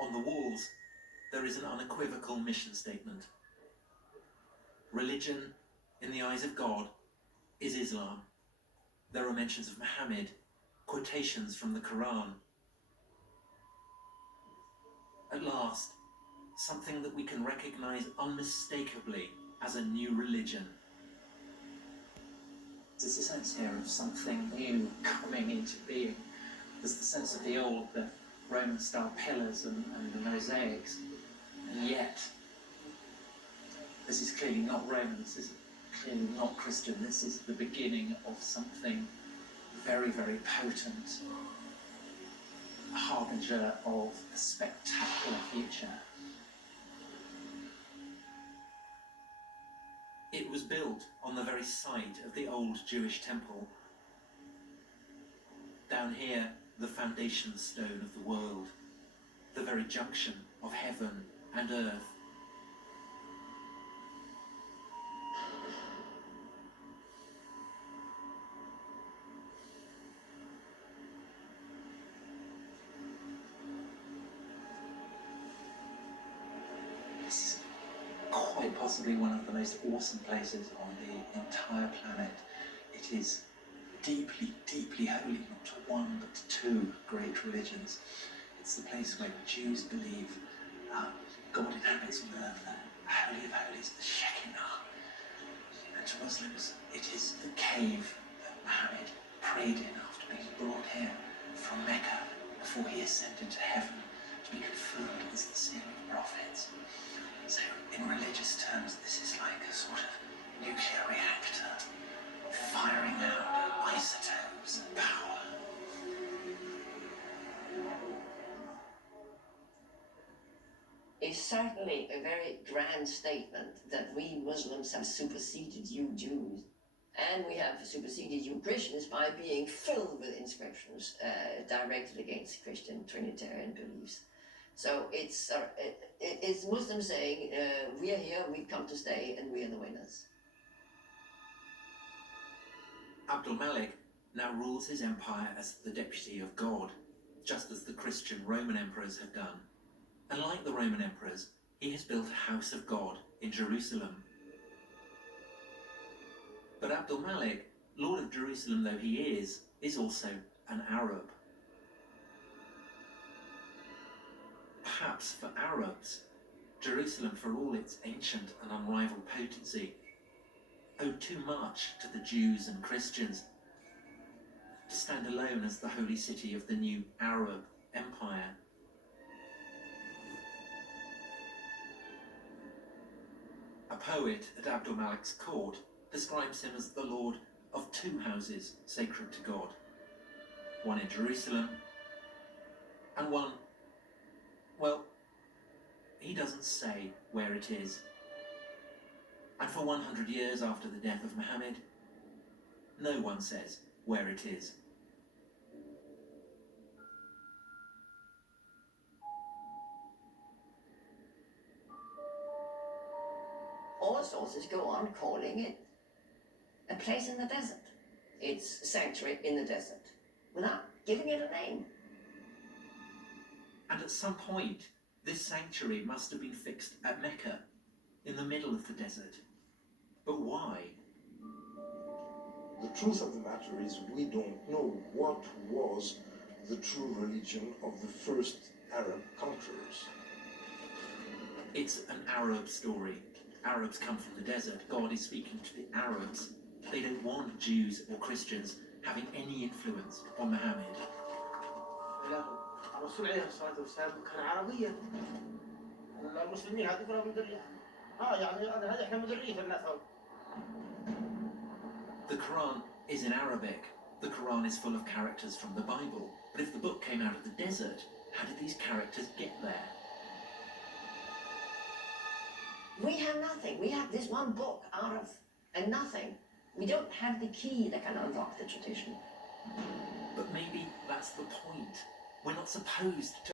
On the walls, there is an unequivocal mission statement. Religion, in the eyes of God, is Islam. There are mentions of Muhammad, quotations from the Quran. At last, something that we can recognize unmistakably as a new religion. There's a sense here of something new coming into being. There's the sense of the old, the Roman-style pillars and the mosaics. And yet, this is clearly not Roman, this is clearly not Christian. This is the beginning of something very, very potent, a harbinger of a spectacular future. It was built on the very site of the old Jewish temple. Down here, the foundation stone of the world, the very junction of heaven and earth. This is quite possibly one of the most awesome places on the entire planet. It is deeply, deeply holy, not to one but to two great religions. It's the place where Jews believe God inhabits on earth, the Holy of Holies, the Shekinah. And to Muslims, it is the cave that Muhammad prayed in after being brought here from Mecca before he ascended to heaven to be confirmed as the seal of prophets. So, in religious terms, this is like a sort of nuclear reactor firing out isotopes and power. It's certainly a very grand statement that we Muslims have superseded you Jews, and we have superseded you Christians by being filled with inscriptions directed against Christian Trinitarian beliefs. So it's Muslims saying, we are here, we've come to stay, and we are the winners. Abdul Malik now rules his empire as the deputy of God, just as the Christian Roman emperors had done. And like the Roman emperors, he has built a house of God in Jerusalem. But Abdul Malik, Lord of Jerusalem though he is also an Arab. Perhaps for Arabs, Jerusalem, for all its ancient and unrivaled potency, owed too much to the Jews and Christians to stand alone as the holy city of the new Arab empire. A poet at Abdul Malik's court describes him as the lord of two houses sacred to God, one in Jerusalem and one, well, he doesn't say where it is. And for 100 years after the death of Muhammad, no one says where it is. All sources go on calling it a place in the desert. It's a sanctuary in the desert, without giving it a name. And at some point, this sanctuary must have been fixed at Mecca, in the middle of the desert. But why? The truth of the matter is we don't know what was the true religion of the first Arab conquerors. It's an Arab story. Arabs come from the desert. God is speaking to the Arabs. They don't want Jews or Christians having any influence on Muhammad. الرسول عليه الصلاة والسلام كان عربيا. المسلمين هذه كلها من ذرية. يعني هذه احنا من ذرية الناس هذول. The Quran is in Arabic. The Quran is full of characters from the Bible. But if the book came out of the desert, how did these characters get there? We have nothing. We have this one book out of and nothing. We don't have the key that can unlock the tradition. But maybe that's the point. We're not supposed to